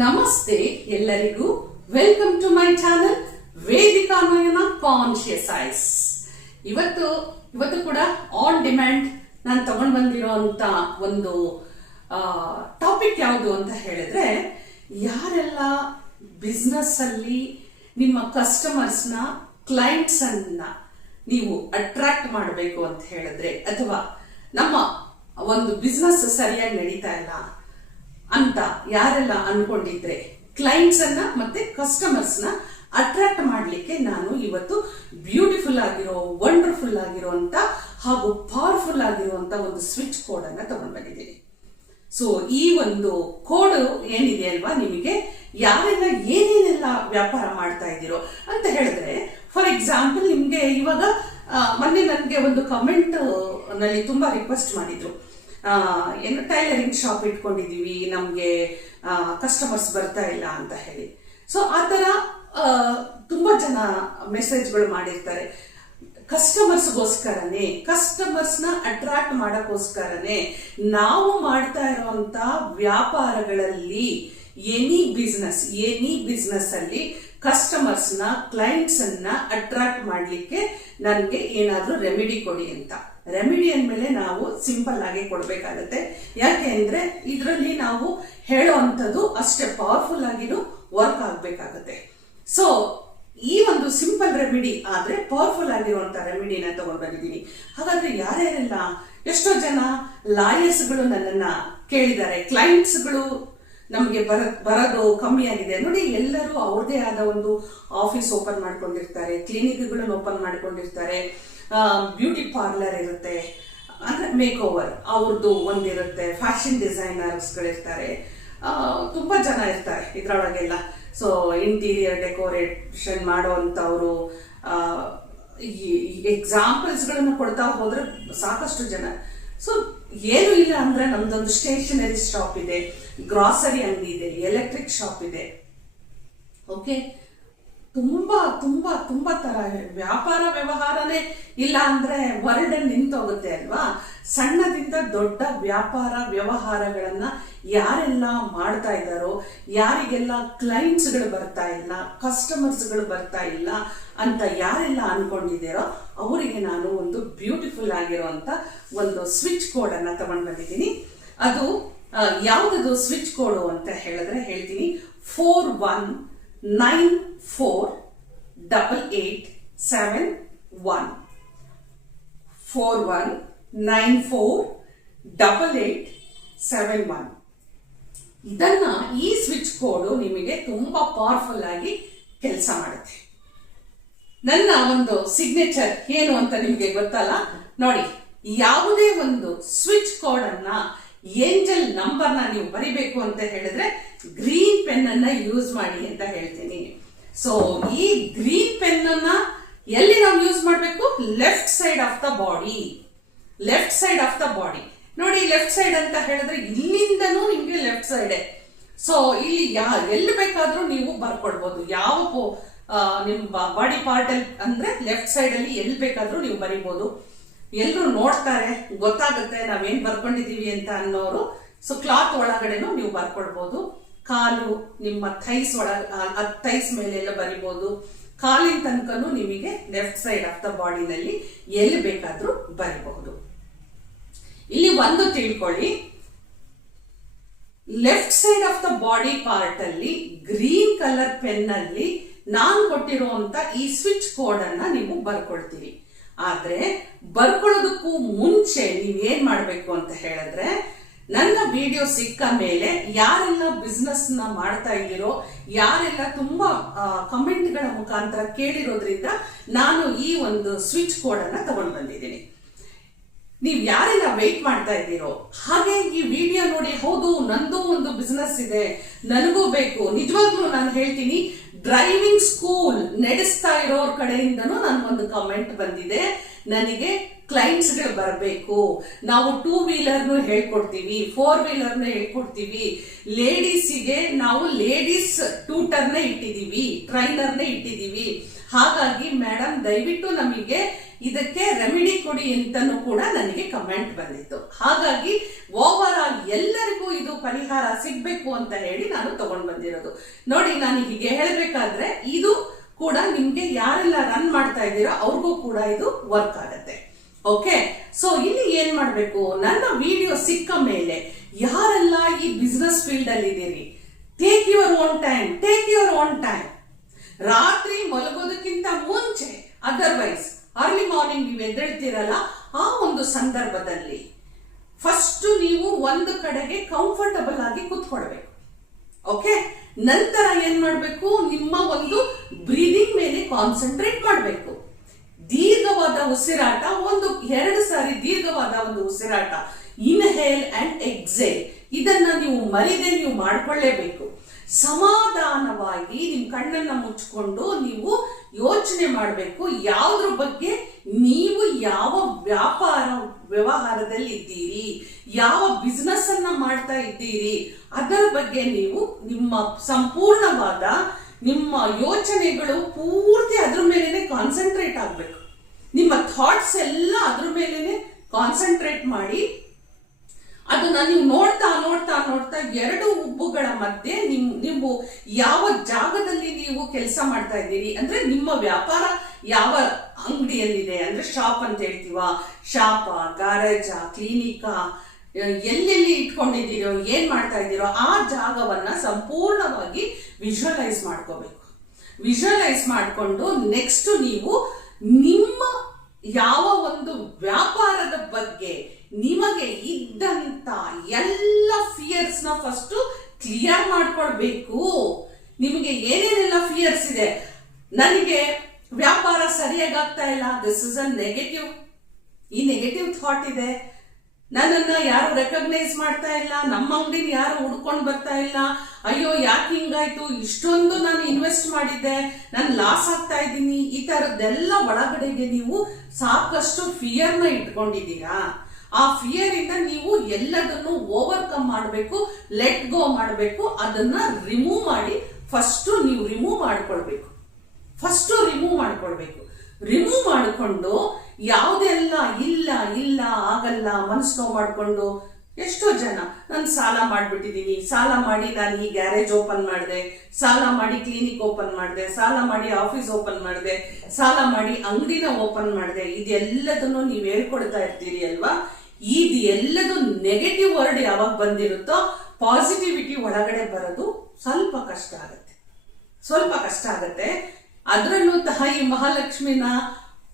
ನಮಸ್ತೆ ಎಲ್ಲರಿಗೂ. Welcome to my channel Vedika Nayana conscious eyes. ಇವತ್ತು ಕೂಡ ಆನ್ ಡಿಮ್ಯಾಂಡ್ ನಾನು ತಗೊಂಡು ಬಂದಿರೋಂತ ಒಂದು ಟಾಪಿಕ್ ಯಾವುದು ಅಂತ ಹೇಳಿದ್ರೆ, ಯಾರೆಲ್ಲ ಬಿಸ್ನೆಸ್ ಅಲ್ಲಿ ನಿಮ್ಮ ಕಸ್ಟಮರ್ಸ್ನ ಕ್ಲೈಂಟ್ಸ್ ಅನ್ನ ನೀವು ಅಟ್ರಾಕ್ಟ್ ಮಾಡಬೇಕು ಅಂತ ಹೇಳಿದ್ರೆ, ಅಥವಾ ನಮ್ಮ ಒಂದು ಬಿಸ್ನೆಸ್ ಸರಿಯಾಗಿ ನಡೀತಾ ಇಲ್ಲ ಅಂತ ಯಾರೆಲ್ಲ ಅನ್ಕೊಂಡಿದ್ರೆ, ಕ್ಲೈಂಟ್ಸ್ ಅನ್ನ ಮತ್ತೆ ಕಸ್ಟಮರ್ಸ್ ನ ಅಟ್ರಾಕ್ಟ್ ಮಾಡ್ಲಿಕ್ಕೆ ನಾನು ಇವತ್ತು ಬ್ಯೂಟಿಫುಲ್ ಆಗಿರೋ, ವಂಡರ್ಫುಲ್ ಆಗಿರುವಂತ ಹಾಗೂ ಪವರ್ಫುಲ್ ಆಗಿರುವಂತ ಒಂದು ಸ್ವಿಚ್ ಕೋಡ್ ಅನ್ನ ತಗೊಂಡ್ ಬಂದಿದ್ದೀನಿ. ಸೊ ಈ ಒಂದು ಕೋಡ್ ಏನಿದೆ ಅಲ್ವಾ, ನಿಮಗೆ ಯಾರೆಲ್ಲ ಏನೇನೆಲ್ಲ ವ್ಯಾಪಾರ ಮಾಡ್ತಾ ಇದ್ದೀರೋ ಅಂತ ಹೇಳಿದ್ರೆ, ಫಾರ್ ಎಕ್ಸಾಂಪಲ್ ನಿಮ್ಗೆ ಇವಾಗ ಮೊನ್ನೆ ನನಗೆ ಒಂದು ಕಮೆಂಟ್ ನಲ್ಲಿ ತುಂಬಾ ರಿಕ್ವೆಸ್ಟ್ ಮಾಡಿದ್ರು, ಏನು ಟೈಲರಿಂಗ್ ಶಾಪ್ ಇಟ್ಕೊಂಡಿದೀವಿ, ನಮ್ಗೆ ಕಸ್ಟಮರ್ಸ್ ಬರ್ತಾ ಇಲ್ಲ ಅಂತ ಹೇಳಿ. ಸೊ ಆ ತರ ತುಂಬಾ ಜನ ಮೆಸೇಜ್ಗಳು ಮಾಡಿರ್ತಾರೆ. ಕಸ್ಟಮರ್ಸ್ಗೋಸ್ಕರನೇ, ಕಸ್ಟಮರ್ಸ್ ನ ಅಟ್ರಾಕ್ಟ್ ಮಾಡಕ್ಕೋಸ್ಕರನೇ ನಾವು ಮಾಡ್ತಾ ಇರುವಂತ ವ್ಯಾಪಾರಗಳಲ್ಲಿ ಎನಿ ಬಿಸ್ನೆಸ್ ಅಲ್ಲಿ ಕಸ್ಟಮರ್ಸ್ ನ ಕ್ಲೈಂಟ್ಸ್ ಅನ್ನ ಅಟ್ರಾಕ್ಟ್ ಮಾಡ್ಲಿಕ್ಕೆ ನನ್ಗೆ ಏನಾದ್ರೂ ರೆಮಿಡಿ ಕೊಡಿ ಅಂತ. ರೆಮಿಡಿ ಅಂದ್ಮೇಲೆ ನಾವು ಸಿಂಪಲ್ ಆಗಿ ಕೊಡ್ಬೇಕಾಗತ್ತೆ. ಯಾಕೆ ಅಂದ್ರೆ ಇದರಲ್ಲಿ ನಾವು ಹೇಳೋ ಅಂಥದ್ದು ಅಷ್ಟೇ ಪವರ್ಫುಲ್ ಆಗಿನೂ ವರ್ಕ್ ಆಗ್ಬೇಕಾಗತ್ತೆ. ಸೊ ಈ ಒಂದು ಸಿಂಪಲ್ ರೆಮಿಡಿ ಆದ್ರೆ ಪವರ್ಫುಲ್ ಆಗಿರುವಂತ ರೆಮಿಡಿನ ತಗೊಂಡ್ ಬಂದಿದ್ದೀನಿ. ಹಾಗಾದ್ರೆ ಯಾರ್ಯಾರೆಲ್ಲ, ಎಷ್ಟೋ ಜನ ಲಾಯರ್ಸ್ಗಳು ನನ್ನನ್ನ ಕೇಳಿದ್ದಾರೆ, ಕ್ಲೈಂಟ್ಸ್ಗಳು ನಮ್ಗೆ ಬರೋದು ಕಮ್ಮಿ ಆಗಿದೆ ನೋಡಿ. ಎಲ್ಲರೂ ಅವ್ರದೇ ಆದ ಒಂದು ಆಫೀಸ್ ಓಪನ್ ಮಾಡ್ಕೊಂಡಿರ್ತಾರೆ, ಕ್ಲಿನಿಕ್ಗಳನ್ನು ಓಪನ್ ಮಾಡ್ಕೊಂಡಿರ್ತಾರೆ, ಬ್ಯೂಟಿ ಪಾರ್ಲರ್ ಇರುತ್ತೆ, ಅಂದ್ರೆ ಮೇಕ್ ಓವರ್ ಅವ್ರದ್ದು ಒಂದಿರುತ್ತೆ, ಫ್ಯಾಷನ್ ಡಿಸೈನರ್ಸ್ಗಳಿರ್ತಾರೆ, ತುಂಬಾ ಜನ ಇರ್ತಾರೆ ಇದ್ರೊಳಗೆಲ್ಲ. ಸೊ ಇಂಟೀರಿಯರ್ ಡೆಕೋರೇಷನ್ ಮಾಡುವಂತವ್ರು, ಎಕ್ಸಾಂಪಲ್ಸ್ ಗಳನ್ನ ಕೊಡ್ತಾ ಹೋದ್ರೆ ಸಾಕಷ್ಟು ಜನ. ಸೊ ಏನು ಇಲ್ಲ ಅಂದ್ರೆ, ನಮ್ದೊಂದು ಸ್ಟೇಷನರಿ ಶಾಪ್ ಇದೆ, ಗ್ರಾಸರಿ ಅಂಗಡಿ ಇದೆ, ಎಲೆಕ್ಟ್ರಿಕ್ ಶಾಪ್ ಇದೆ. ಓಕೆ, ತುಂಬಾ ತುಂಬಾ ತುಂಬಾ ತರ ವ್ಯಾಪಾರ ವ್ಯವಹಾರನೇ ಇಲ್ಲ ಅಂದ್ರೆ ವರ್ಲ್ಡ್ ನಿಂತೋಗುತ್ತೆ ಅಲ್ವಾ. ಸಣ್ಣದಿಂದ ದೊಡ್ಡ ವ್ಯಾಪಾರ ವ್ಯವಹಾರಗಳನ್ನ ಯಾರೆಲ್ಲ ಮಾಡ್ತಾ ಇದ್ದಾರೋ, ಯಾರಿಗೆಲ್ಲ ಕ್ಲೈಂಟ್ಸ್ಗಳು ಬರ್ತಾ ಇಲ್ಲ, ಕಸ್ಟಮರ್ಸ್ಗಳು ಬರ್ತಾ ಇಲ್ಲ ಅಂತ ಯಾರೆಲ್ಲ ಅನ್ಕೊಂಡಿದ್ದೀರೋ ಅವರಿಗೆ ನಾನು ಒಂದು ಬ್ಯೂಟಿಫುಲ್ ಆಗಿರುವಂತ ಒಂದು ಸ್ವಿಚ್ ಕೋಡ್ ಅನ್ನ ತಗೊಂಡ್ ಬಂದಿದ್ದೀನಿ. ಅದು ಯಾವ್ದು ಸ್ವಿಚ್ ಕೋಡ್ ಅಂತ ಹೇಳಿದ್ರೆ ಹೇಳ್ತೀನಿ, 41948871 41948871. ಇದನ್ನ, ಈ ಸ್ವಿಚ್ ಕೋಡ್ ನಿಮಗೆ ತುಂಬಾ ಪವರ್ಫುಲ್ ಆಗಿ ಕೆಲಸ ಮಾಡುತ್ತೆ. ನನ್ನ ಒಂದು ಸಿಗ್ನೇಚರ್ ಏನು ಅಂತ ನಿಮಗೆ ಗೊತ್ತಲ್ಲ ನೋಡಿ. ಯಾವುದೇ ಒಂದು ಸ್ವಿಚ್ ಕೋಡ್ ಅನ್ನ, ಏಂಜಲ್ ನಂಬರ್ನ ನೀವು ಬರಿಬೇಕು ಅಂತ ಹೇಳಿದ್ರೆ ಗ್ರೀನ್ ಪೆನ್ ಅನ್ನ ಯೂಸ್ ಮಾಡಿ ಅಂತ ಹೇಳ್ತೀನಿ. ಸೊ ಈ ಗ್ರೀನ್ ಪೆನ್ ಅನ್ನ ಎಲ್ಲಿ ನಾವು ಯೂಸ್ ಮಾಡಬೇಕು? Left side of the body. Left side of the body ನೋಡಿ. ಲೆಫ್ಟ್ ಸೈಡ್ ಅಂತ ಹೇಳಿದ್ರೆ ಇಲ್ಲಿಂದನೂ ನಿಮ್ಗೆ ಲೆಫ್ಟ್ ಸೈಡ್. ಸೊ ಇಲ್ಲಿ ಎಲ್ಲಿ ಬೇಕಾದ್ರೂ ನೀವು ಬರ್ಕೊಳ್ಬಹುದು. ಯಾವ ನಿಮ್ ಬಾಡಿ ಪಾರ್ಟ್ ಅಲ್ಲಿ ಅಂದ್ರೆ ಲೆಫ್ಟ್ ಸೈಡ್ ಅಲ್ಲಿ ಎಲ್ಲಿ ಬೇಕಾದ್ರೂ ನೀವು ಬರಿಬಹುದು. ಎಲ್ಲರೂ ನೋಡ್ತಾರೆ, ಗೊತ್ತಾಗುತ್ತೆ ನಾವೇನ್ ಬರ್ಕೊಂಡಿದೀವಿ ಅಂತ ಅನ್ನೋರು. ಸೊ ಕ್ಲಾತ್ ಒಳಗಡೆನೂ ನೀವು ಬರ್ಕೊಳ್ಬಹುದು. ಕಾಲು, ನಿಮ್ಮ ಥೈಸ್ ಥೈಸ್ ಮೇಲೆ ಎಲ್ಲ ಬರಿಬಹುದು. ಕಾಲಿನ ತನಕನೂ ನಿಮಗೆ ಲೆಫ್ಟ್ ಸೈಡ್ ಆಫ್ ದ ಬಾಡಿನಲ್ಲಿ ಎಲ್ಲಿ ಬೇಕಾದ್ರೂ ಬರಿಬಹುದು. ಇಲ್ಲಿ ಒಂದು ತಿಳ್ಕೊಳ್ಳಿ, left side of the body part ಅಲ್ಲಿ ಗ್ರೀನ್ ಕಲರ್ ಪೆನ್ ಅಲ್ಲಿ ನಾನು ಕೊಟ್ಟಿರುವಂತ ಈ ಸ್ವಿಚ್ ಕೋಡ್ ಅನ್ನ ನೀವು ಬರ್ಕೊಳ್ತೀರಿ. ಆದ್ರೆ ಬರ್ಕೊಳ್ಳೋದಕ್ಕೂ ಮುಂಚೆ ನೀವೇನ್ ಮಾಡ್ಬೇಕು ಅಂತ ಹೇಳಿದ್ರೆ, ನನ್ನ ವಿಡಿಯೋ ಸಿಕ್ಕ ಮೇಲೆ ಯಾರೆಲ್ಲ ಬಿಸ್ನೆಸ್ ನ ಮಾಡ್ತಾ ಇದ್ದೀರೋ, ಯಾರೆಲ್ಲ ತುಂಬಾ ಕಮೆಂಟ್ಗಳ ಮುಖಾಂತರ ಕೇಳಿರೋದ್ರಿಂದ ನಾನು ಈ ಒಂದು ಸ್ವಿಚ್ ಕೋಡ್ ಅನ್ನ ತಗೊಂಡು ಬಂದಿದ್ದೀನಿ. ನೀವ್ ಯಾರೆಲ್ಲ ವೆಯ್ಟ್ ಮಾಡ್ತಾ ಇದ್ದೀರೋ, ಹಾಗೆ ಈ ವಿಡಿಯೋ ನೋಡಿ, ಹೌದು ನಂದು ಒಂದು ಬಿಸ್ನೆಸ್ ಇದೆ, ನನಗೂ ಬೇಕು. ನಿಜವಾಗ್ಲೂ ನಾನು ಹೇಳ್ತೀನಿ, ಡ್ರೈವಿಂಗ್ ಸ್ಕೂಲ್ ನಡೆಸ್ತಾ ಇರೋರ್ ಕಡೆಯಿಂದನೂ ನನ್ಗೊಂದು ಕಮೆಂಟ್ ಬಂದಿದೆ, ನನಗೆ ಕ್ಲೈಂಟ್ಸ್ ಗಳು ಬರಬೇಕು, ನಾವು 2 ವೀಲರ್ನು ಹೇಳ್ಕೊಡ್ತೀವಿ, 4 ವೀಲರ್ನು ಹೇಳ್ಕೊಡ್ತೀವಿ, ಲೇಡೀಸಿಗೆ ನಾವು ಲೇಡೀಸ್ ಟ್ಯೂಟರ್ನೇ ಇಟ್ಟಿದೀವಿ, ಟ್ರೈನರ್ನೇ ಇಟ್ಟಿದೀವಿ. ಹಾಗಾಗಿ ಮೇಡಮ್ ದಯವಿಟ್ಟು ನಮಗೆ ಇದಕ್ಕೆ ರೆಮಿಡಿ ಕೊಡಿ ಅಂತಾನು ಕೂಡ ನನಗೆ ಕಮೆಂಟ್ ಬಂದಿತ್ತು. ಹಾಗಾಗಿ ಓವರ್ ಆಲ್ ಎಲ್ಲರಿಗೂ ಇದು ಪರಿಹಾರ ಸಿಗ್ಬೇಕು ಅಂತ ಹೇಳಿ ನಾನು ತಗೊಂಡ್ ಬಂದಿರೋದು. ನೋಡಿ, ನಾನು ಹೀಗೆ ಹೇಳ್ಬೇಕಾದ್ರೆ ಇದು ಕೂಡ ನಿಮ್ಗೆ ಯಾರೆಲ್ಲ ರನ್ ಮಾಡ್ತಾ ಇದ್ದೀರಾ ಅವ್ರಿಗೂ ಕೂಡ ಇದು ವರ್ಕ್ ಆಗತ್ತೆ. ಓಕೆ, ಸೊ ಇಲ್ಲಿ ಏನ್ ಮಾಡ್ಬೇಕು, ನನ್ನ ವಿಡಿಯೋ ಸಿಕ್ಕ ಮೇಲೆ ಯಾರೆಲ್ಲ ಈ ಬಿಸ್ನೆಸ್ ಫೀಲ್ಡ್ ಅಲ್ಲಿ ಇದ್ದೀರಿ, ಟೇಕ್ ಯುವರ್ ಓನ್ ಟೈಮ್. ರಾತ್ರಿ ಮಲಗೋದಕ್ಕಿಂತ ಮುಂಚೆ, ಅದರ್ವೈಸ್ ಅರ್ಲಿ ಮಾರ್ನಿಂಗ್ ನೀವು ಎದ್ದೇಳ್ತೀರಲ್ಲ, ಆ ಒಂದು ಸಂದರ್ಭದಲ್ಲಿ ಫಸ್ಟ್ ನೀವು ಒಂದು ಕಡೆಗೆ ಕಂಫರ್ಟಬಲ್ ಆಗಿ ಕೂತ್ಕೊಳ್ಬೇಕು. ಓಕೆ, ನಂತರ ಏನ್ ಮಾಡ್ಬೇಕು, ನಿಮ್ಮ ಒಂದು ಬ್ರೀದಿಂಗ್ ಮೇಲೆ ಕಾನ್ಸಂಟ್ರೇಟ್ ಮಾಡಬೇಕು. ದೀರ್ಘವಾದ ಉಸಿರಾಟ, 2 ಸಾರಿ ದೀರ್ಘವಾದ ಒಂದು ಉಸಿರಾಟ, ಇನ್ಹೇಲ್ ಅಂಡ್ ಎಕ್ಸೇಲ್, ಇದನ್ನ ನೀವು ಮರಿದೆ ನೀವು ಮಾಡ್ಕೊಳ್ಳೇಬೇಕು. ಸಮಾಧಾನವಾಗಿ ನಿಮ್ ಕಣ್ಣನ್ನ ಮುಚ್ಕೊಂಡು ನೀವು ಯೋಚನೆ ಮಾಡಬೇಕು, ಯಾವುದ್ರ ಬಗ್ಗೆ ನೀವು ಯಾವ ವ್ಯವಹಾರದಲ್ಲಿ ಇದ್ದೀರಿ, ಯಾವ ಬಿಸ್ನೆಸ್ ಅನ್ನ ಮಾಡ್ತಾ ಇದ್ದೀರಿ, ಅದರ ಬಗ್ಗೆ ನೀವು ನಿಮ್ಮ ಸಂಪೂರ್ಣವಾದ ನಿಮ್ಮ ಯೋಚನೆಗಳು ಪೂರ್ತಿ ಅದ್ರ ಮೇಲೆನೆ ಕಾನ್ಸಂಟ್ರೇಟ್ ಆಗ್ಬೇಕು. ನಿಮ್ಮ ಥಾಟ್ಸ್ ಎಲ್ಲ ಅದ್ರ ಮೇಲೆನೆ ಕಾನ್ಸಂಟ್ರೇಟ್ ಮಾಡಿ ಅದನ್ನ ನೀವು ನೋಡ್ತಾ ನೋಡ್ತಾ ನೋಡ್ತಾ 2 ಉಬ್ಬುಗಳ ಮಧ್ಯೆ ನೀವು ಯಾವ ಜಾಗದಲ್ಲಿ ನೀವು ಕೆಲಸ ಮಾಡ್ತಾ ಇದ್ದೀರಿ, ಅಂದ್ರೆ ನಿಮ್ಮ ವ್ಯಾಪಾರ ಯಾವ ಅಂಗಡಿಯಲ್ಲಿದೆ, ಅಂದ್ರೆ ಶಾಪ್ ಅಂತ ಹೇಳ್ತೀವ, ಶಾಪ, ಗ್ಯಾರೇಜ, ಕ್ಲಿನಿಕ, ಎಲ್ಲೆಲ್ಲಿ ಇಟ್ಕೊಂಡಿದ್ದೀರೋ, ಏನ್ ಮಾಡ್ತಾ ಇದ್ದೀರೋ ಆ ಜಾಗವನ್ನ ಸಂಪೂರ್ಣವಾಗಿ ವಿಜುವಲೈಸ್ ಮಾಡ್ಕೋಬೇಕು. ವಿಜುವಲೈಸ್ ಮಾಡಿಕೊಂಡು ನೆಕ್ಸ್ಟ್ ನೀವು ನಿಮ್ಮ ಯಾವ ಒಂದು ವ್ಯಾಪಾರದ ಬಗ್ಗೆ ನಿಮಗೆ ಇದ್ದಂತ ಎಲ್ಲ ಫಿಯರ್ಸ್ ನ ಫಸ್ಟ್ ಕ್ಲಿಯರ್ ಮಾಡ್ಕೊಳ್ಬೇಕು. ನಿಮಗೆ ಏನೇನೆಲ್ಲ ಫಿಯರ್ಸ್ ಇದೆ, ನನಗೆ ವ್ಯಾಪಾರ ಸರಿಯಾಗಿ ಆಗ್ತಾ ಇಲ್ಲ, ದಿಸ್ ಇಸ್ ಅ ನೆಗೆಟಿವ್, ಈ ನೆಗೆಟಿವ್ ಥಾಟ್ ಇದೆ. ನನ್ನನ್ನ ಯಾರು ರೆಕಗ್ನೈಸ್ ಮಾಡ್ತಾ ಇಲ್ಲ, ನಮ್ಮ ಅಂಗಡಿನ ಯಾರು ಹುಡ್ಕೊಂಡು ಬರ್ತಾ ಇಲ್ಲ, ಅಯ್ಯೋ ಯಾಕೆ ಹಿಂಗಾಯ್ತು, ಇಷ್ಟೊಂದು ನಾನು ಇನ್ವೆಸ್ಟ್ ಮಾಡಿದ್ದೆ, ನಾನು ಲಾಸ್ ಆಗ್ತಾ ಇದ್ದೀನಿ, ಈ ತರದ್ದೆಲ್ಲ ಒಳಗಡೆಗೆ ನೀವು ಸಾಕಷ್ಟು ಫಿಯರ್ನ ಇಟ್ಕೊಂಡಿದ್ದೀರಾ. ಆ ಫಿಯರ್ ಇಂದ ನೀವು ಎಲ್ಲದನ್ನು ಓವರ್ಕಮ್ ಮಾಡಬೇಕು, ಲೆಟ್ ಗೋ ಮಾಡಬೇಕು, ಅದನ್ನ ರಿಮೂವ್ ಮಾಡಿ ಫಸ್ಟ್ ನೀವು ರಿಮೂವ್ ಮಾಡ್ಕೊಳ್ಬೇಕು. ರಿಮೂವ್ ಮಾಡಿಕೊಂಡು ಯಾವುದೆಲ್ಲ ಇಲ್ಲ ಆಗಲ್ಲ ಮನಸ್ಸು ನೋವು ಮಾಡಿಕೊಂಡು, ಎಷ್ಟೋ ಜನ ನಾನು ಸಾಲ ಮಾಡ್ಬಿಟ್ಟಿದೀನಿ, ಸಾಲ ಮಾಡಿ ನಾನು ಈ ಗ್ಯಾರೇಜ್ ಓಪನ್ ಮಾಡಿದೆ, ಸಾಲ ಮಾಡಿ ಕ್ಲಿನಿಕ್ ಓಪನ್ ಮಾಡಿದೆ, ಸಾಲ ಮಾಡಿ ಆಫೀಸ್ ಓಪನ್ ಮಾಡಿದೆ, ಸಾಲ ಮಾಡಿ ಅಂಗಡಿನ ಓಪನ್ ಮಾಡಿದೆ, ಇದೆಲ್ಲದನ್ನು ನೀವು ಹೇಳ್ಕೊಡ್ತಾ ಇರ್ತೀರಿ ಅಲ್ವಾ. ಇದು ಎಲ್ಲದು ನೆಗೆಟಿವ್ ವರ್ಡ್ ಯಾವಾಗ ಬಂದಿರುತ್ತೋ ಪಾಸಿಟಿವಿಟಿ ಒಳಗಡೆ ಬರೋದು ಸ್ವಲ್ಪ ಕಷ್ಟ ಆಗತ್ತೆ. ಅದರಲ್ಲೂ ತಾಯಿ ಮಹಾಲಕ್ಷ್ಮಿನ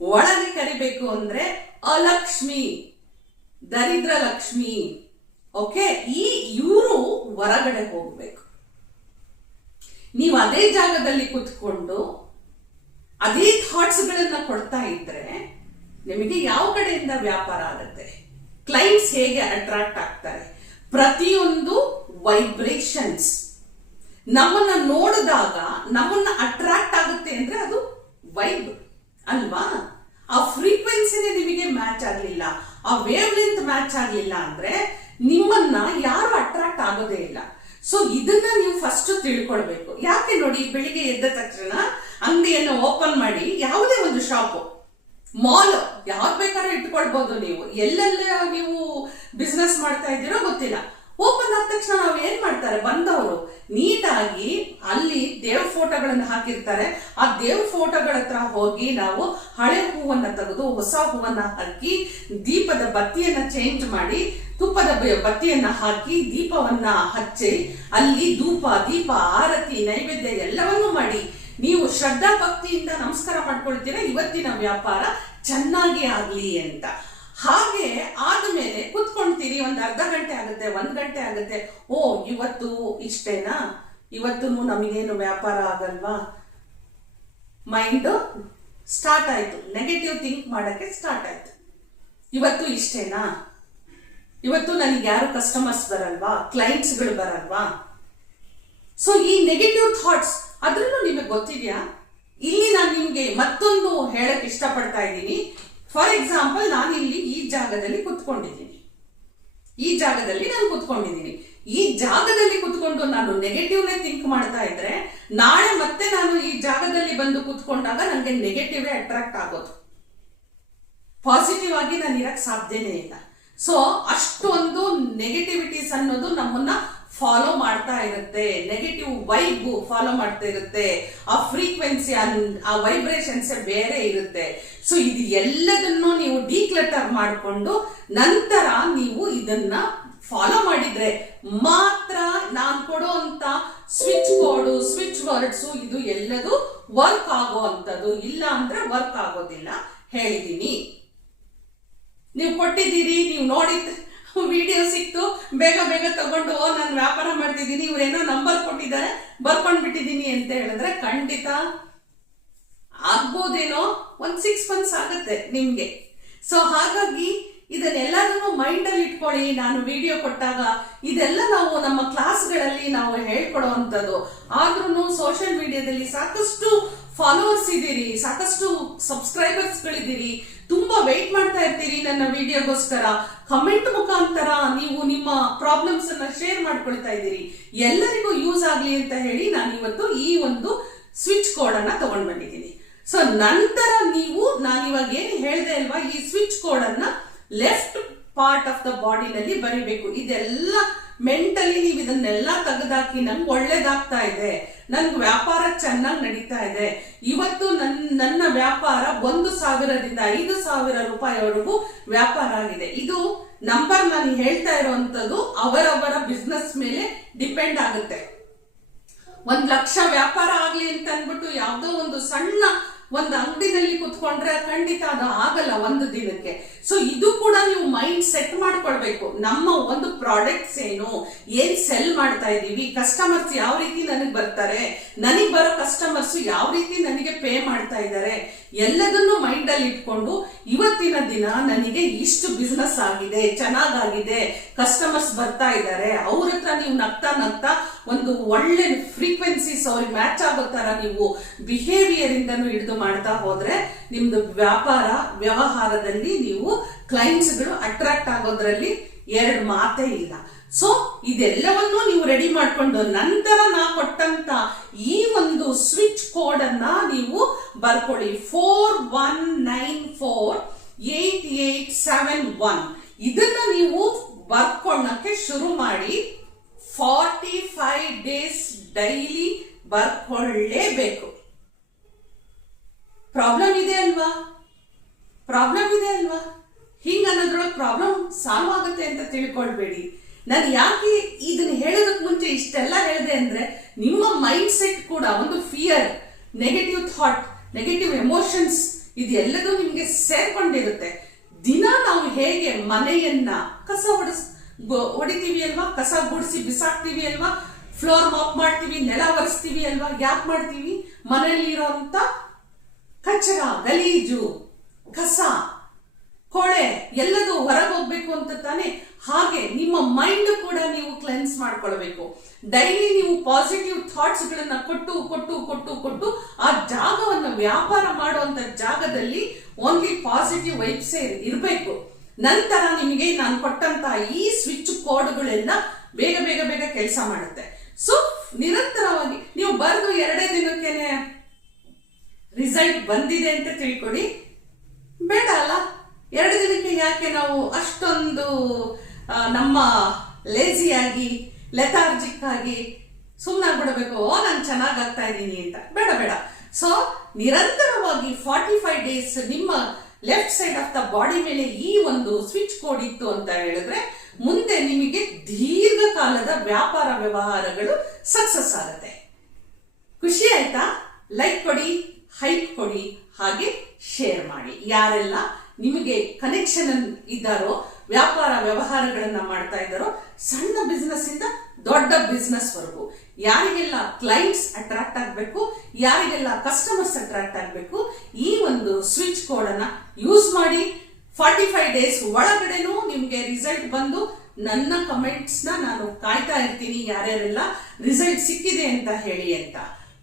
ಒಳಗೆ ಕರಿಬೇಕು ಅಂದ್ರೆ ಅಲಕ್ಷ್ಮಿ, ದರಿದ್ರ ಲಕ್ಷ್ಮಿ. ಓಕೆ, ಇವರು ಹೊರಗಡೆ ಹೋಗ್ಬೇಕು. ನೀವು ಅದೇ ಜಾಗದಲ್ಲಿ ಕುತ್ಕೊಂಡು ಅದೇ ಥಾಟ್ಸ್ ಗಳನ್ನ ಕೊಡ್ತಾ ಇದ್ರೆ ನಿಮಗೆ ಯಾವ ಕಡೆಯಿಂದ ವ್ಯಾಪಾರ ಆಗುತ್ತೆ, ಕ್ಲೈಂಟ್ಸ್ ಹೇಗೆ ಅಟ್ರಾಕ್ಟ್ ಆಗ್ತಾರೆ, ಪ್ರತಿಯೊಂದು ವೈಬ್ರೇಷನ್ಸ್ ನಮ್ಮನ್ನ ನೋಡಿದಾಗ ನಮ್ಮನ್ನ ಅಟ್ರಾಕ್ಟ್ ಆಗುತ್ತೆ ಅಂದ್ರೆ ಅದು ವೈಬ್ ಅಲ್ವಾ. ಆ ಫ್ರೀಕ್ವೆನ್ಸಿನೇ ನಿಮಗೆ ಮ್ಯಾಚ್ ಆಗ್ಲಿಲ್ಲ, ಆ ವೇವ್ ಲೆಂತ್ ಮ್ಯಾಚ್ ಆಗ್ಲಿಲ್ಲ ಅಂದ್ರೆ ನಿಮ್ಮನ್ನ ಯಾರು ಅಟ್ರಾಕ್ಟ್ ಆಗೋದೇ ಇಲ್ಲ. ಸೊ ಇದನ್ನ ನೀವು ಫಸ್ಟ್ ತಿಳ್ಕೊಳ್ಬೇಕು. ಯಾಕೆ ನೋಡಿ, ಬೆಳಿಗ್ಗೆ ಎದ್ದ ತಕ್ಷಣ ಅಂಗಡಿಯನ್ನು ಓಪನ್ ಮಾಡಿ, ಯಾವುದೇ ಒಂದು ಶಾಪ್, ಮಾಲ್, ಯಾವ್ದು ಬೇಕಾದ್ರೂ ಇಟ್ಕೊಳ್ಬಹುದು. ನೀವು ಎಲ್ಲೆಲ್ಲ ನೀವು ಬಿಸ್ನೆಸ್ ಮಾಡ್ತಾ ಇದ್ದೀರೋ ಗೊತ್ತಿಲ್ಲ, ಓಪನ್ ಆದ ತಕ್ಷಣ ನಾವು ಏನ್ ಮಾಡ್ತಾರೆ, ಬಂದವರು ನೀಟಾಗಿ ಅಲ್ಲಿ ದೇವ್ರ ಫೋಟೋಗಳನ್ನ ಹಾಕಿರ್ತಾರೆ, ಆ ದೇವ್ರ ಫೋಟೋಗಳ ಹತ್ರ ಹೋಗಿ ನಾವು ಹಳೆ ಹೂವನ್ನ ತೆಗೆದು ಹೊಸ ಹೂವನ್ನ ಹಾಕಿ, ದೀಪದ ಬತ್ತಿಯನ್ನ ಚೇಂಜ್ ಮಾಡಿ, ತುಪ್ಪದ ಬತ್ತಿಯನ್ನ ಹಾಕಿ, ದೀಪವನ್ನ ಹಚ್ಚಿ, ಅಲ್ಲಿ ಧೂಪ, ದೀಪ, ಆರತಿ, ನೈವೇದ್ಯ ಎಲ್ಲವನ್ನೂ ಮಾಡಿ ನೀವು ಶ್ರದ್ಧಾ ಭಕ್ತಿಯಿಂದ ನಮಸ್ಕಾರ ಮಾಡ್ಕೊಳ್ತೀರಾ, ಇವತ್ತಿನ ವ್ಯಾಪಾರ ಚೆನ್ನಾಗಿ ಆಗ್ಲಿ ಅಂತ. ಹಾಗೆ ಆದ್ಮೇಲೆ ಕುತ್ಕೊಂತೀರಿ, ಒಂದ್ ಅರ್ಧ ಗಂಟೆ ಆಗುತ್ತೆ, 1 ಗಂಟೆ ಆಗುತ್ತೆ, ಓ ಇವತ್ತು ಇಷ್ಟೇನಾ, ಇವತ್ತು ನಮಗೇನು ವ್ಯಾಪಾರ ಆಗಲ್ವಾ, ಮೈಂಡ್ ಸ್ಟಾರ್ಟ್ ಆಯ್ತು, ನೆಗೆಟಿವ್ ಥಿಂಕ್ ಮಾಡಕ್ಕೆ ಸ್ಟಾರ್ಟ್ ಆಯ್ತು. ಇವತ್ತು ಇಷ್ಟೇನಾ, ಇವತ್ತು ನನಗೆ ಯಾರು ಕಸ್ಟಮರ್ಸ್ ಬರಲ್ವಾ, ಕ್ಲೈಂಟ್ಸ್ಗಳು ಬರಲ್ವಾ. ಸೊ ಈ ನೆಗೆಟಿವ್ ಥಾಟ್ಸ್, ಅದ್ರಲ್ಲೂ ನಿಮಗೆ ಗೊತ್ತಿದ್ಯಾ, ಇಲ್ಲಿ ನಾನು ನಿಮ್ಗೆ ಮತ್ತೊಂದು ಹೇಳಕ್ ಇಷ್ಟಪಡ್ತಾ ಇದ್ದೀನಿ. ಫಾರ್ ಎಕ್ಸಾಂಪಲ್, ನಾನು ಇಲ್ಲಿ ಈ ಜಾಗದಲ್ಲಿ ಕುತ್ಕೊಂಡಿದ್ದೀನಿ, ಈ ಜಾಗದಲ್ಲಿ ಕುತ್ಕೊಂಡು ನಾನು ನೆಗೆಟಿವ್ನೇ ಥಿಂಕ್ ಮಾಡ್ತಾ ಇದ್ರೆ, ನಾಳೆ ಮತ್ತೆ ನಾನು ಈ ಜಾಗದಲ್ಲಿ ಬಂದು ಕುತ್ಕೊಂಡಾಗ ನನಗೆ ನೆಗೆಟಿವ್ ಅಟ್ರಾಕ್ಟ್ ಆಗೋದು. ಪಾಸಿಟಿವ್ ಆಗಿ ನಾನು ಇರಕ್ ಸಾಧ್ಯನೇ ಇಲ್ಲ. ಸೊ ಅಷ್ಟೊಂದು ನೆಗೆಟಿವಿಟೀಸ್ ಅನ್ನೋದು ನಮ್ಮನ್ನ ಫಾಲೋ ಮಾಡ್ತಾ ಇರುತ್ತೆ, ನೆಗೆಟಿವ್ ವೈಬ್ ಫಾಲೋ ಮಾಡ್ತಾ ಇರುತ್ತೆ, ಆ ಫ್ರೀಕ್ವೆನ್ಸಿ ಆ ವೈಬ್ರೇಷನ್ಸ್ ಬೇರೆ ಇರುತ್ತೆ. ಸೊ ಇದು ಎಲ್ಲದನ್ನು ನೀವು ಡಿಕ್ಲಟರ್ ಮಾಡಿಕೊಂಡು ನಂತರ ನೀವು ಇದನ್ನ ಫಾಲೋ ಮಾಡಿದ್ರೆ ಮಾತ್ರ ನಾನು ಕೊಡುವಂತ ಸ್ವಿಚ್ ಕೋಡ್, ಸ್ವಿಚ್ ವರ್ಡ್ಸ್ ಇದು ಎಲ್ಲದೂ ವರ್ಕ್ ಆಗೋ ಅಂತದ್ದು, ಇಲ್ಲ ಅಂದ್ರೆ ವರ್ಕ್ ಆಗೋದಿಲ್ಲ ಹೇಳಿದೀನಿ. ನೀವು ಕೊಟ್ಟಿದ್ದೀರಿ, ನೀವು ನೋಡಿದ ವಿಡಿಯೋ ಸಿಕ್ತು, ಬೇಗ ಬೇಗ ತಗೊಂಡು ನಾನು ವ್ಯಾಪಾರ ಮಾಡ್ತಿದ್ದೀನಿ, ಇವ್ರೇನೋ ನಂಬರ್ ಕೊಟ್ಟಿದ್ದಾರೆ ಬರ್ಕೊಂಡ್ ಬಿಟ್ಟಿದ್ದೀನಿ ಅಂತ ಹೇಳಿದ್ರೆ ಖಂಡಿತ ಆಗ್ಬೋದೇನೋ, 6 months ಆಗತ್ತೆ ನಿಮ್ಗೆ. ಸೊ ಹಾಗಾಗಿ ಇದನ್ನೆಲ್ಲದನ್ನು ಮೈಂಡ್ ಅಲ್ಲಿ ಇಟ್ಕೊಳ್ಳಿ. ನಾನು ವಿಡಿಯೋ ಕೊಟ್ಟಾಗ ಇದೆಲ್ಲ ನಾವು ನಮ್ಮ ಕ್ಲಾಸ್ಗಳಲ್ಲಿ ನಾವು ಹೇಳ್ಕೊಡುವಂಥದ್ದು. ಆದ್ರೂ ಸೋಷಿಯಲ್ ಮೀಡಿಯಾದಲ್ಲಿ ಸಾಕಷ್ಟು ಫಾಲೋವರ್ಸ್ ಇದ್ದೀರಿ, ಸಾಕಷ್ಟು ಸಬ್ಸ್ಕ್ರೈಬರ್ಸ್ ಗಳಿದ್ದೀರಿ, ತುಂಬಾ ವೆಯ್ಟ್ ಮಾಡ್ತಾ ಇರ್ತೀರಿ ನನ್ನ ವಿಡಿಯೋಗೋಸ್ಕರ. ಕಮೆಂಟ್ ಮುಖಾಂತರ ನೀವು ನಿಮ್ಮ ಪ್ರಾಬ್ಲಮ್ಸ್ ಅನ್ನ ಶೇರ್ ಮಾಡ್ಕೊಳ್ತಾ ಇದ್ದೀರಿ. ಎಲ್ಲರಿಗೂ ಯೂಸ್ ಆಗ್ಲಿ ಅಂತ ಹೇಳಿ ನಾನು ಇವತ್ತು ಈ ಒಂದು ಸ್ವಿಚ್ ಕೋಡ್ ಅನ್ನ ತಗೊಂಡ್ ಬಂದಿದ್ದೀನಿ. ಸೊ ನಂತರ ನೀವು ನಾನು ಇವಾಗ ಏನು ಹೇಳಿದೆ ಅಲ್ವಾ, ಈ ಸ್ವಿಚ್ ಕೋಡ್ ಅನ್ನ ಲೆಫ್ಟ್ ಪಾರ್ಟ್ ಆಫ್ ದ ಬಾಡಿನಲ್ಲಿ ಬರಿಬೇಕು. ಇದೆಲ್ಲ ಮೆಂಟಲಿ ನೀವು ಇದನ್ನೆಲ್ಲ ತೆಗೆದಾಕಿ ನಂಗೆ ಒಳ್ಳೇದಾಗ್ತಾ ಇದೆ, ನನ್ಗೆ ವ್ಯಾಪಾರ ಚೆನ್ನಾಗಿ ನಡೀತಾ ಇದೆ, ಇವತ್ತು ನನ್ನ ವ್ಯಾಪಾರ 1,000ರಿಂದ 5,000 ರೂಪಾಯಿವರೆಗೂ ವ್ಯಾಪಾರ ಆಗಿದೆ. ಇದು ನಂಬರ್ ನಾನು ಹೇಳ್ತಾ ಇರುವಂತದ್ದು ಅವರವರ ಬಿಸ್ನೆಸ್ ಮೇಲೆ ಡಿಪೆಂಡ್ ಆಗುತ್ತೆ. 1 ಲಕ್ಷ ವ್ಯಾಪಾರ ಆಗ್ಲಿ ಅಂತ ಅನ್ಬಿಟ್ಟು ಯಾವ್ದೋ ಒಂದು ಸಣ್ಣ ಒಂದು ಅಂಗಡಿನಲ್ಲಿ ಕುತ್ಕೊಂಡ್ರೆ ಖಂಡಿತ ಅದು ಆಗಲ್ಲ ಒಂದು ದಿನಕ್ಕೆ. ಸೊ ಇದು ಕೂಡ ನೀವು ಮೈಂಡ್ ಸೆಟ್ ಮಾಡ್ಕೊಳ್ಬೇಕು. ನಮ್ಮ ಒಂದು ಪ್ರಾಡಕ್ಟ್ಸ್ ಏನ್ ಸೆಲ್ ಮಾಡ್ತಾ ಇದೀವಿ, ಕಸ್ಟಮರ್ಸ್ ಯಾವ ರೀತಿ ನನಗೆ ಬರ್ತಾರೆ, ನನಗೆ ಬರೋ ಕಸ್ಟಮರ್ಸ್ ಯಾವ ರೀತಿ ನನಗೆ ಪೇ ಮಾಡ್ತಾ ಇದ್ದಾರೆ, ಎಲ್ಲದನ್ನು ಮೈಂಡ್ ಅಲ್ಲಿ ಇಟ್ಕೊಂಡು ಇವತ್ತಿನ ದಿನ ನನಗೆ ಇಷ್ಟು ಬಿಸ್ನೆಸ್ ಆಗಿದೆ, ಚೆನ್ನಾಗಾಗಿದೆ, ಕಸ್ಟಮರ್ಸ್ ಬರ್ತಾ ಇದ್ದಾರೆ, ಅವ್ರ ಹತ್ರ ನೀವು ನಗ್ತಾ ನಗ್ತಾ ಒಂದು ಒಳ್ಳೆ ಫ್ರೀಕ್ವೆನ್ಸೀಸ್ ಅವ್ರಿಗೆ ಮ್ಯಾಚ್ ಆಗೋ ತರ ನೀವು ಬಿಹೇವಿಯರ್ ಇಂದನು ಹಿಡಿದು ಮಾಡ್ತಾ ಹೋದ್ರೆ ನಿಮ್ದು ವ್ಯವಹಾರದಲ್ಲಿ ನೀವು ಕ್ಲೈಂಟ್ಸ್ ಗಳು ಅಟ್ರಾಕ್ಟ್ ಆಗೋದ್ರಲ್ಲಿ 2 ಮಾತೇ ಇಲ್ಲ. ಸೊ ಇದೆಲ್ಲವನ್ನೂ ನೀವು ರೆಡಿ ಮಾಡ್ಕೊಂಡು ನಂತರ ನಾ ಕೊಟ್ಟಂತ ಈ ಒಂದು ಸ್ವಿಚ್ ಕೋಡ್ ಅನ್ನ ನೀವು ಬರ್ಕೊಳ್ಳಿ. 41948871 ಇದನ್ನ ನೀವು ಬರ್ಕೊಳ್ಳಕ್ಕೆ ಶುರು ಮಾಡಿ. 45 days ಡೈಲಿ ಬರ್ಕೊಳ್ಳೇಬೇಕು. ಪ್ರಾಬ್ಲಮ್ ಇದೆ ಅಲ್ವಾ, ಹಿಂಗ ಅನ್ನೋದ್ರೊಳಗೆ ಪ್ರಾಬ್ಲಮ್ ಸಾಲ್ವ್ ಆಗುತ್ತೆ ಅಂತ ತಿಳ್ಕೊಳ್ಬೇಡಿ. ನಾನು ಯಾಕೆ ಇದನ್ನ ಹೇಳೋದಕ್ಕೆ ಮುಂಚೆ ಇಷ್ಟೆಲ್ಲ ಹೇಳಿದೆ ಅಂದ್ರೆ ನಿಮ್ಮ ಮೈಂಡ್ ಸೆಟ್ ಕೂಡ ಒಂದು fear, negative thought, negative emotions ಇದೆಲ್ಲದೂ ನಿಮ್ಗೆ ಸೇರ್ಕೊಂಡಿರುತ್ತೆ. ದಿನ ನಾವು ಹೇಗೆ ಮನೆಯನ್ನ ಕಸ ಹೊಡಿತೀವಿ ಅಲ್ವಾ, ಕಸ ಗುಡಿಸಿ ಬಿಸಾಕ್ತಿವಿ ಅಲ್ವಾ, ಫ್ಲೋರ್ ಮಾಪ್ ಮಾಡ್ತೀವಿ, ನೆಲ ಒರೆಸ್ತೀವಿ ಅಲ್ವಾ, ಯಾಕೆ ಮಾಡ್ತೀವಿ? ಮನೆಯಲ್ಲಿ ಇರೋಂತ ಕಚರ, ಗಲೀಜು, ಕಸ, ಕೊಳೆ ಎಲ್ಲದೂ ಹೊರಗೆ ಹೋಗ್ಬೇಕು ಅಂತ ತಾನೆ. ಹಾಗೆ ನಿಮ್ಮ ಮೈಂಡ್ ಕೂಡ ನೀವು ಕ್ಲೆನ್ಸ್ ಮಾಡ್ಕೊಳ್ಬೇಕು. ಡೈಲಿ ನೀವು ಪಾಸಿಟಿವ್ ಥಾಟ್ಸ್ ಗಳನ್ನ ಕೊಟ್ಟು ಆ ಜಾಗವನ್ನು ವ್ಯಾಪಾರ ಮಾಡುವಂತ ಜಾಗದಲ್ಲಿ ಓನ್ಲಿ ಪಾಸಿಟಿವ್ ವೈಬ್ಸ್ ಇರಬೇಕು. ನಂತರ ನಿಮಗೆ ನಾನು ಕೊಟ್ಟಂತ ಈ ಸ್ವಿಚ್ ಕೋಡ್ಗಳೆಲ್ಲ ಬೇಗ ಬೇಗ ಬೇಗ ಕೆಲಸ ಮಾಡುತ್ತೆ. ಸೊ ನಿರಂತರವಾಗಿ ನೀವು ಬರೆದು 2 ದಿನಕ್ಕೇನೆ ರಿಸಲ್ಟ್ ಬಂದಿದೆ ಅಂತ ತಿಳ್ಕೊಳ್ಳಿ. ಬೇಡ ಅಲ್ಲ, 2 ದಿನಕ್ಕೆ ಯಾಕೆ ನಾವು ಅಷ್ಟೊಂದು ನಮ್ಮ ಲೇಜಿಯಾಗಿ ಲೆಥಾರ್ಜಿಕ್ ಆಗಿ ಸುಮ್ಮನಾಗ್ಬಿಡಬೇಕು, ನಾನು ಚೆನ್ನಾಗಾಗ್ತಾ ಇದ್ದೀನಿ ಅಂತ. ಬೇಡ. ಸೊ ನಿರಂತರವಾಗಿ 45 days ನಿಮ್ಮ left side of the body ಮೇಲೆ ಈ ಒಂದು ಸ್ವಿಚ್ ಕೋಡ್ ಇತ್ತು ಅಂತ ಹೇಳಿದ್ರೆ ಮುಂದೆ ನಿಮಗೆ ದೀರ್ಘಕಾಲದ ವ್ಯಾಪಾರ ವ್ಯವಹಾರಗಳು ಸಕ್ಸಸ್ ಆಗುತ್ತೆ. ಖುಷಿ ಆಯ್ತಾ? ಲೈಕ್ ಕೊಡಿ, ಹೈಪ್ ಕೊಡಿ, ಹಾಗೆ ಶೇರ್ ಮಾಡಿ. ಯಾರೆಲ್ಲ ನಿಮಗೆ ಕನೆಕ್ಷನ್ ಇದ್ದಾರೋ, ವ್ಯಾಪಾರ ವ್ಯವಹಾರಗಳನ್ನ ಮಾಡ್ತಾ ಇದ್ದಾರೋ, ಸಣ್ಣ ಬಿಸ್ನೆಸ್ ಇಂದ ದೊಡ್ಡ ಬಿಸ್ನೆಸ್ ವರೆಗೂ ಯಾರಿಗೆಲ್ಲ ಕ್ಲೈಂಟ್ಸ್ ಅಟ್ರಾಕ್ಟ್ ಆಗ್ಬೇಕು, ಯಾರಿಗೆಲ್ಲ ಕಸ್ಟಮರ್ಸ್ ಅಟ್ರಾಕ್ಟ್ ಆಗ್ಬೇಕು, ಈ ಒಂದು ಸ್ವಿಚ್ ಕೋಡ್ ಅನ್ನ ಯೂಸ್ ಮಾಡಿ. 45 days ಒಳಗಡೆನೂ ನಿಮ್ಗೆ ರಿಸಲ್ಟ್ ಬಂದು ನನ್ನ ಕಮೆಂಟ್ಸ್ ನಾನು ಕಾಯ್ತಾ ಇರ್ತೀನಿ. ಯಾರ್ಯಾರೆಲ್ಲ ರಿಸಲ್ಟ್ ಸಿಕ್ಕಿದೆ ಅಂತ ಹೇಳಿ ಅಂತ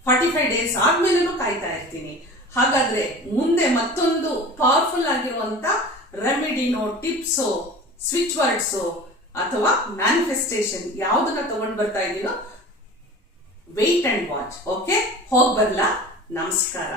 45 days ಆದ್ಮೇಲೂ ಕಾಯ್ತಾ ಇರ್ತೀನಿ. ಹಾಗಾದ್ರೆ ಮುಂದೆ ಮತ್ತೊಂದು ಪವರ್ಫುಲ್ ಆಗಿರುವಂತ ರೆಮಿಡಿನೋ, ಟಿಪ್ಸೋ, ಸ್ವಿಚ್ ವರ್ಡ್ಸೋ ಅಥವಾ ಮ್ಯಾನಿಫೆಸ್ಟೇಷನ್ ಯಾವ್ದನ್ನ ತಗೊಂಡ್ ಬರ್ತಾ ಇದೀನೋ ವೇಟ್ ಅಂಡ್ ವಾಚ್. ಓಕೆ, ಹೋಗ್ ಬರ್ಲಾ? ನಮಸ್ಕಾರ.